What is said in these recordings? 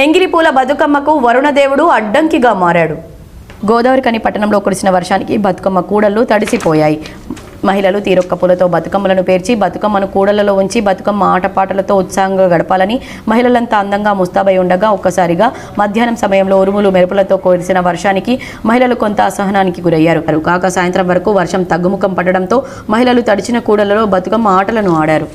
ఎంగిరిపూల బతుకమ్మకు వరుణదేవుడు అడ్డంకిగా మారాడు. గోదావరికని పట్టణంలో కురిసిన వర్షానికి బతుకమ్మ కూడళ్ళు తడిసిపోయాయి. మహిళలు తీరొక్క పూలతో బతుకమ్మలను పేర్చి బతుకమ్మను కూడలలో ఉంచి బతుకమ్మ ఆటపాటలతో ఉత్సాహంగా గడపాలని మహిళలంతా అందంగా ముస్తాబై ఉండగా ఒక్కసారిగా మధ్యాహ్నం సమయంలో ఉరుములు మెరుపులతో కురిసిన వర్షానికి మహిళలు కొంత అసహనానికి గురయ్యారు. కాక సాయంత్రం వరకు వర్షం తగ్గుముఖం పడడంతో మహిళలు తడిచిన కూడలలో బతుకమ్మ ఆటలను ఆడారు.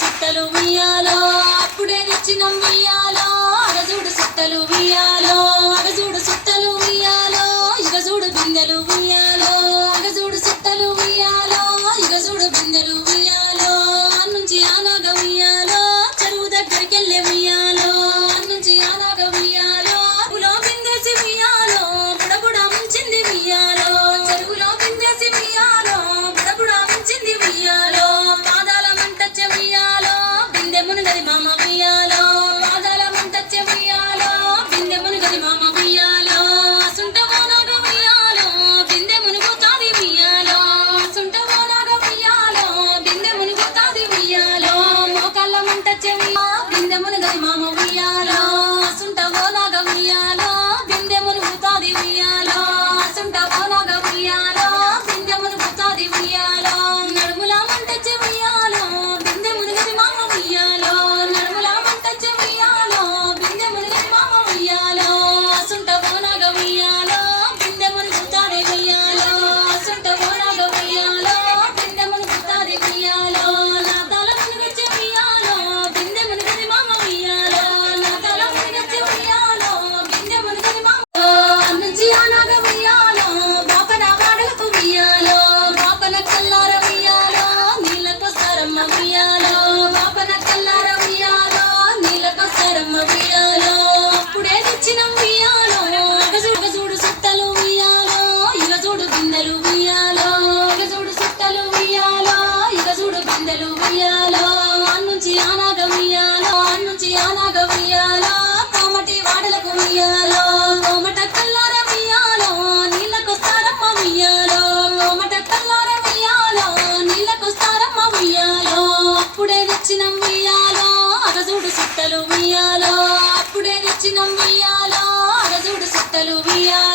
సుట్టలు ఉయ్యాలో అప్పుడే నచ్చిన ఉయ్యాలో అగజూడు సుట్టలు ఉయ్యాలో అగజూడు We are. గవ్యాలో కోమటి వాడలకు మియాలో కోమట కల్లార మియాలో నీళ్ళకు సారమ్మ మియాలో కోమట కల్లార మియాలో నీళ్ళకు సారమ్మ మియాలో అప్పుడే తెచ్చిన మియాలో అగజూడు సుట్టలు మియాలో అప్పుడే తెచ్చిన మియాలో అగజూడు సుట్టలు మియాలో